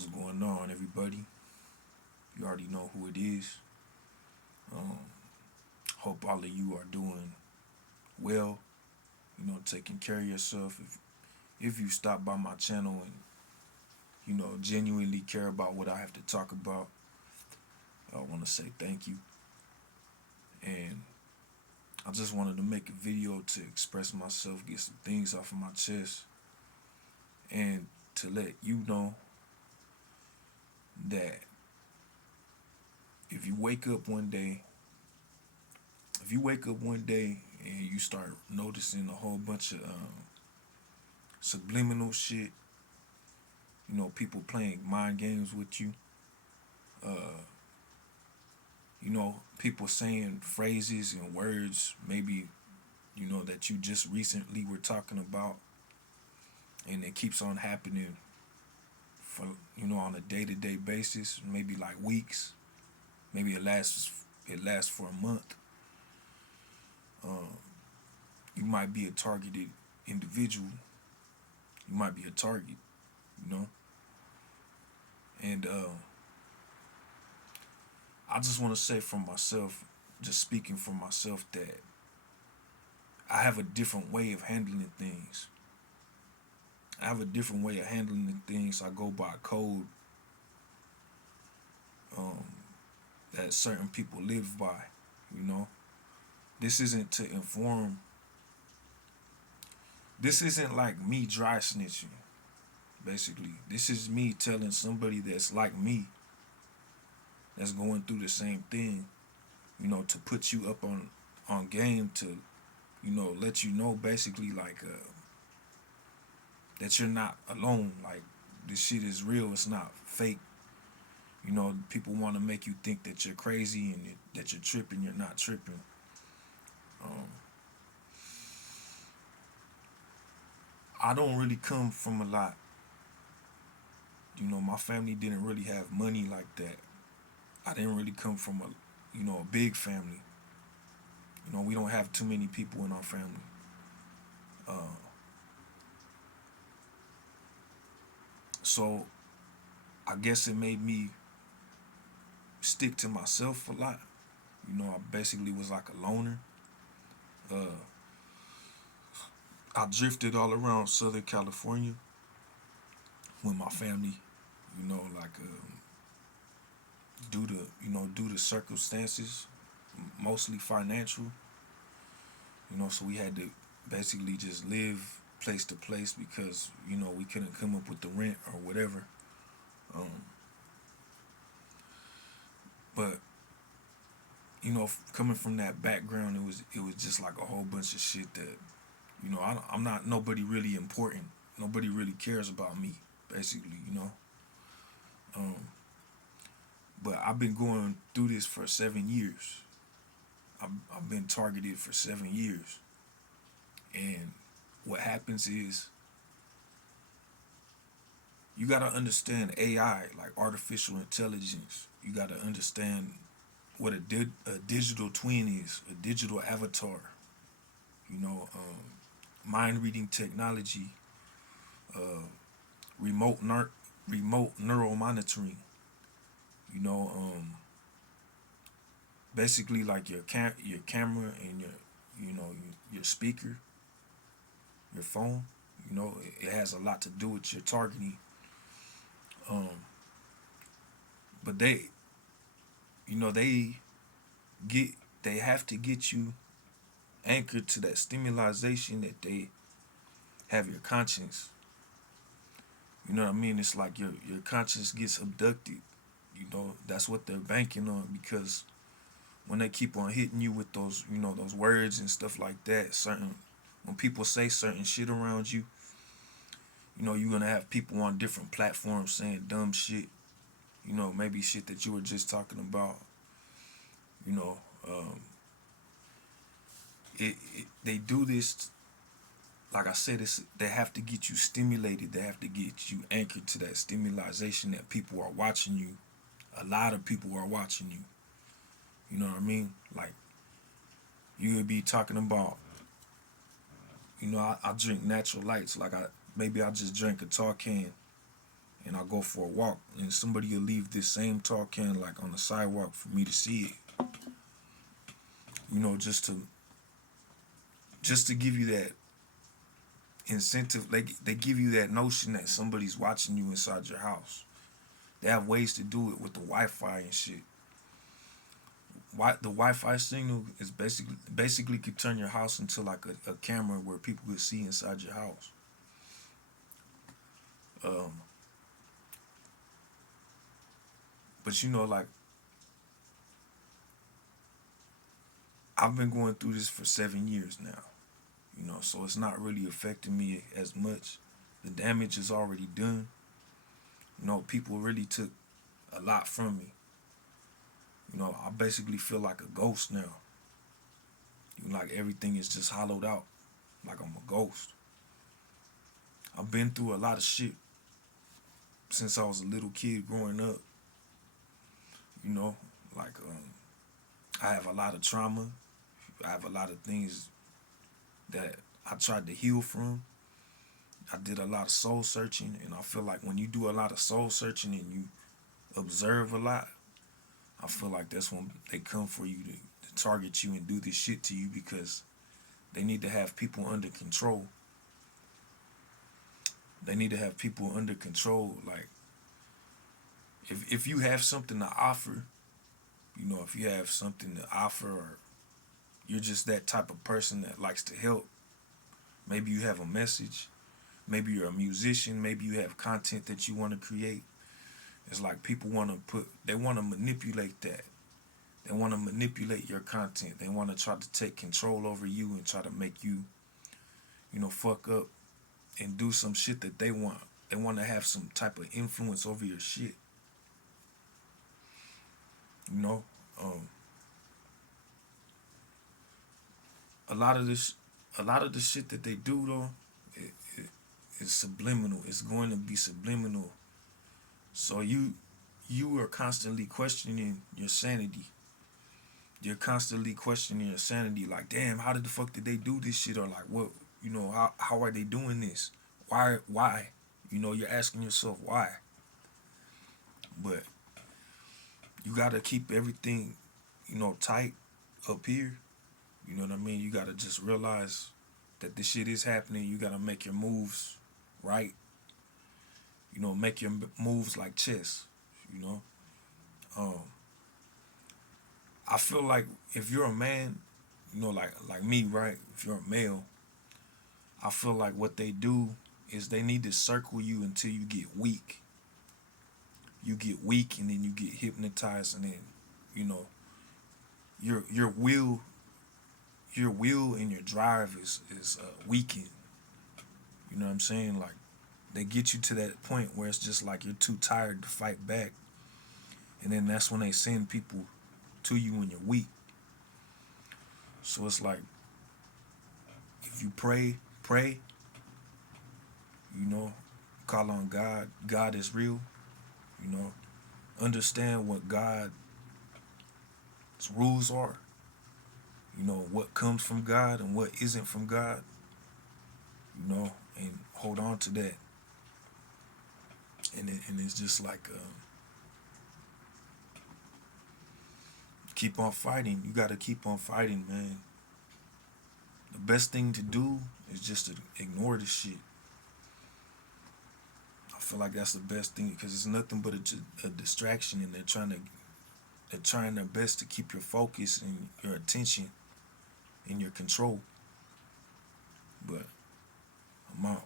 What's going on, everybody? You already know who it is. Um, Hope all of you are doing well. Taking care of yourself. If you stop by my channel and genuinely care about what I have to talk about, I want to say thank you. And I just wanted to make a video to express myself, get some things off of my chest, and to let you know that if you wake up one day, if you wake up one day and you start noticing a whole bunch of subliminal shit, people playing mind games with you, uh, people saying phrases and words maybe, that you just recently were talking about, and it keeps on happening for, on a day-to-day basis, maybe like weeks, maybe it lasts for a month. Um, you might be a targeted individual. You might be a target, you know, and I just want to say for myself, just speaking for myself, that I have a different way of handling things. I have a different way of handling things. I go by code um, that certain people live by. You know, this isn't to inform. This isn't like me dry snitching. Basically, this is me telling somebody that's like me, that's going through the same thing. To put you up on game, to let you know, basically, like that you're not alone. Like, this shit is real. It's not fake. People want to make you think that you're crazy and that you're tripping. You're not tripping. Um, I don't really come from a lot. My family didn't really have money like that. I didn't really come from a big family. We don't have too many people in our family. Uh, so I guess it made me stick to myself a lot. I basically was like a loner. Uh, I drifted all around Southern California with my family. Like due to circumstances, mostly financial. So we had to basically just live place to place because we couldn't come up with the rent or whatever. Um, but coming from that background, it was just like a whole bunch of shit that I'm not nobody really important. Nobody really cares about me, basically. Um, but I've been going through this for 7 years. I've been targeted for 7 years, and what happens is you got to understand AI, like artificial intelligence. You got to understand what a digital twin is, a digital avatar. Mind reading technology, uh, remote ner- remote neural monitoring. You know, um, Basically like your camera and your speaker, your phone. It has a lot to do with your targeting. Um, but they get they have to get you anchored to that stimulation that they have your conscience. You know what I mean? It's like your conscience gets abducted. That's what they're banking on, because when they keep on hitting you with those words and stuff like that, certain when people say certain shit around you, you're gonna have people on different platforms saying dumb shit. Maybe shit that you were just talking about. You know, um, they do this. Like I said, they have to get you stimulated. They have to get you anchored to that stimulation that people are watching you. A lot of people are watching you. You know what I mean? Like, you would be talking about, I drink natural lights. Like, maybe I just drank a tall can, and I go for a walk, and somebody will leave this same tall can like on the sidewalk for me to see it. You know, just to give you that incentive. They give you that notion that somebody's watching you inside your house. They have ways to do it with the Wi-Fi and shit. The Wi-Fi signal is basically could turn your house into like a camera where people could see inside your house. Um, but you know, like I've been going through this for 7 years now. You know, so it's not really affecting me as much. The damage is already done. You know, people really took a lot from me. You know, I basically feel like a ghost now. You know, like everything is just hollowed out, like I'm a ghost. I've been through a lot of shit since I was a little kid growing up. You know, like I have a lot of trauma. I have a lot of things that I tried to heal from. I did a lot of soul searching, and I feel like when you do a lot of soul searching and you observe a lot, I feel like that's when they come for you to target you and do this shit to you because they need to have people under control. They need to have people under control. Like, if you have something to offer, you know, if you have something to offer or you're just that type of person that likes to help, maybe you have a message, maybe you're a musician, maybe you have content that you want to create. It's like people they want to manipulate that. They want to manipulate your content. They want to try to take control over you and try to make you, you know, fuck up and do some shit that they want. They want to have some type of influence over your shit. You know, um, a lot of this, a lot of the shit that they do though, it is subliminal. It's going to be subliminal. So you are constantly questioning your sanity. You're constantly questioning your sanity. Like, damn, how the fuck did they do this shit? Or like, what? You know, how are they doing this? Why? Why? You know, you're asking yourself why. But you gotta keep everything, you know, tight up here. You know what I mean? You gotta just realize that this shit is happening. You gotta make your moves right. You know, make your moves like chess. You know, um, I feel like if you're a man, you know, like me, right? If you're a male, I feel like what they do is they need to circle you until you get weak. You get weak, and then you get hypnotized, and then, you know, your your will, your will and your drive is weakened. You know what I'm saying? Like they get you to that point where it's just like you're too tired to fight back, and then that's when they send people to you when you're weak. So it's like if you pray, you know, call on God. God is real. You know, understand what God's rules are. You know what comes from God and what isn't from God. You know, and hold on to that. And it's just like keep on fighting. You got to keep on fighting, man. The best thing to do is just to ignore the shit. I feel like that's the best thing because it's nothing but a distraction, and they're trying their best to keep your focus and your attention in your control. But I'm out.